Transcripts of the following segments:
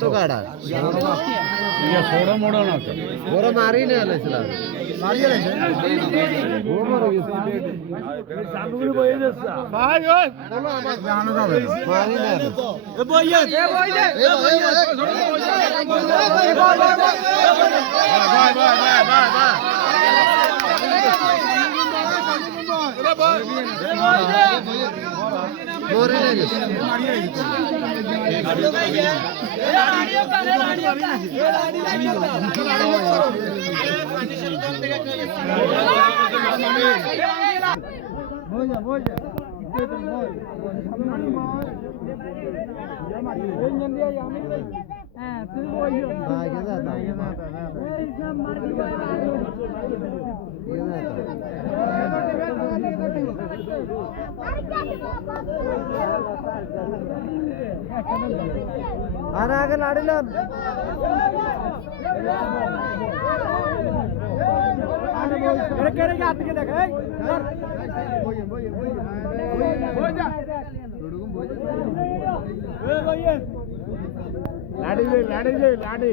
तो काढा सोडा मोडा नव्हता बरं मारी नाही आलं तिला मारी नाही আগে লাড়িলেন লাড়ি দে লাড়ি அனாக நடுலம் நடுவே நடுவே நடு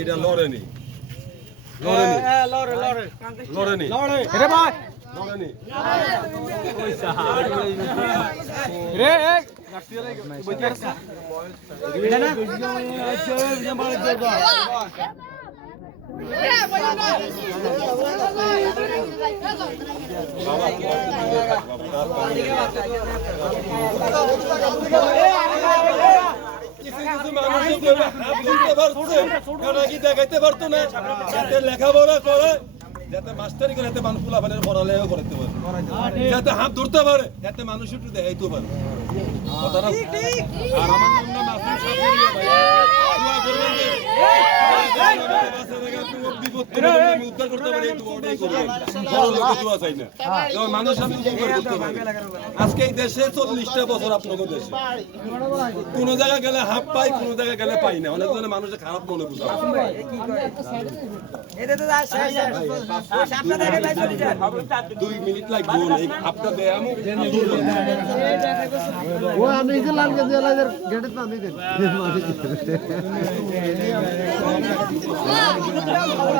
এটা লড়েনি। লড়েনি। লড়েনি রে ভাই লড়েনি। রে কিছু কিছু মানুষ বুঝতে পারছে দেখাইতে পারতো না লেখাপড়া করে যাতে মাস্টারি করে যাতে মানুষ ফুলাফানের পড়ালেখা করতে পারে। যাতে হাত ধরতে পারে যাতে মানুষ একটু দেখাইতে পারে। কথাটা আর আমার নাম না মাসুম সাপুরিয়া ভাই দোয়া করবেন যে বাসা থেকে আপনি আমি উদ্ধার করতে পারি এই দোয়াটাই করবেন বড় লোকের দোয়া চাই না। যেমন মানুষ আমি উপকার করতে পারি। আজকে এই দেশে চল্লিশটা বছর আপনাদের দেশে। কোন জায়গায় গেলে হাফ পাই কোন জায়গায় গেলে পাই না। অনেক জনের মানুষের খারাপ মনে বুঝা দুই মিনিট লাগবে আপনার দেয় আমি ও আমি যে লাল গেছে লাল গেটে তো দেন।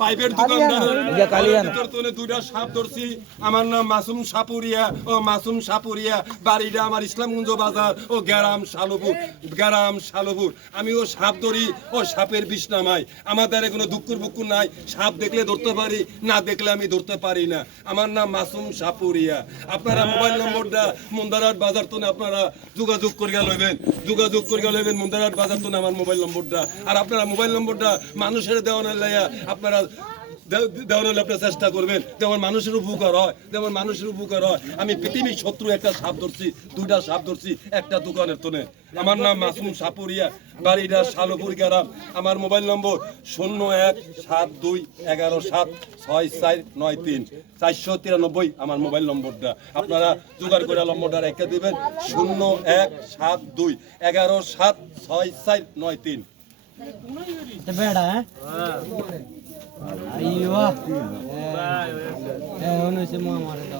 পাইপের দোকানদার। ভিতর তোনে দুইটা সাপ ধরছি। আমার নাম মাসুম সাপুরিয়া। ও মাসুম সাপুরিয়া বাড়িটা আমার ইসলামগঞ্জ বাজার। ও গ্যারাম শালপুর গ্যারাম শালপুর। আমি ও সাপ ধরি ও সাপের বিষ নামাই। আমাদের কোনো দুঃখুর বুকুর নাই। সাপ দেখলে ধরতে পারি না দেখলে আমি ধরতে পারি না। আমার নাম মাসুম সাপুরিয়া। আপনারা মোবাইল নম্বরটা মুন্দারাট বাজার তো আপনারা যোগাযোগ করিয়া লইবেন। যোগাযোগ করিয়া লইবেন মুন্দারাট বাজার তো আমার মোবাইল নম্বরটা। আর আপনারা মোবাইল নম্বরটা মানুষের দেওয়ানের লাইয়া আপনারা দেওয়ানোর আপনারা চেষ্টা করবেন। যেমন মানুষের উপকার হয়। যেমন মানুষের উপকার হয়। আমি পৃথিবীর শত্রু একটা সাপ ধরছি দুইটা সাপ ধরছি একটা দোকানের তোনে। আমার নাম মাসুম সাপুরিয়া বাড়িটা শালপুর গ্রাম। আমার মোবাইল নম্বর শূন্য এক সাত দুই এগারো সাত ছয় চার নয় তিন। চারশো তিরানব্বই আমার মোবাইল নম্বরটা। আপনারা জোগাড় করে নম্বরটা রেখে দেবেন। শূন্য এক সাত দুই এগারো সাত ছয় চার নয় তিন। বেড়া ಅಯ್ಯೋ ಅವನು ಸಿಂಹ ಮಾಡಿದ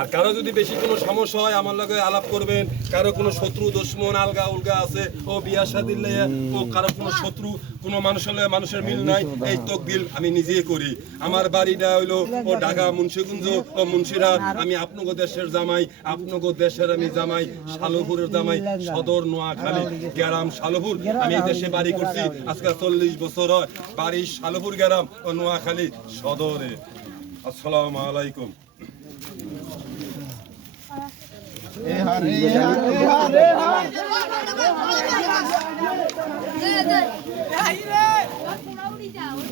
আর কারও যদি বেশি কোনো সমস্যা হয়, আমার লগে আলাপ করবেন। কারও কোনো শত্রু, দুশ্মন, আলগা উলগা আছে, ও বিয়া লেগে ও কারও কোনো শত্রু, কোনো মানুষের লগে মানুষের মিল নাই, এই তকদিল আমি নিজেই করি। আমার বাড়িটা হইল, ও ঢাকা মুন্সিগঞ্জ, ও মুন্সিরাত আমি আপনাগো দেশের জামাই, আপনাগো দেশের আমি জামাই, শালপুরের জামাই, সদর নোয়াখালী, গ্রাম শালপুর। আমি এই দেশে বাড়ি করছি, আজকে চল্লিশ বছর হয়। বাড়ি শালপুর গ্রাম ও নোয়াখালী সদরে। আসসালামু আলাইকুম। 你好你好你好你好